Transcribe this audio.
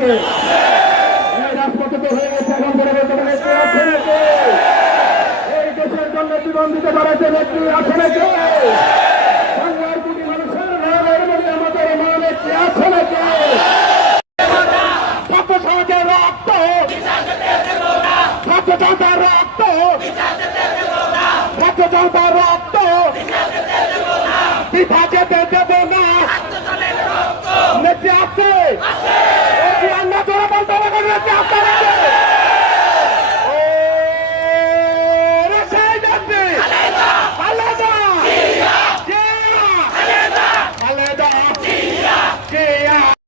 নাকি? এই রাজপথে তো হয়ে গেছে, এখন বলে বলতে পারে কে আছে নাকি? এই দেশের জন্য জীবন দিতে পারে যে ব্যক্তি আছে নাকি? বাংলার কোটি মানুষের ঘরের মধ্যে আমাদের মা নেত্রী আছে নাকি? ছাত্র সমাজের রক্ত, ছাত্র জনতার রক্ত, ছাত্র জনতার রক্ত পিঠা যেতে দেব না। নেত্রী আছে, অন্য জোরে বলতে হবে নেত্রী আছে।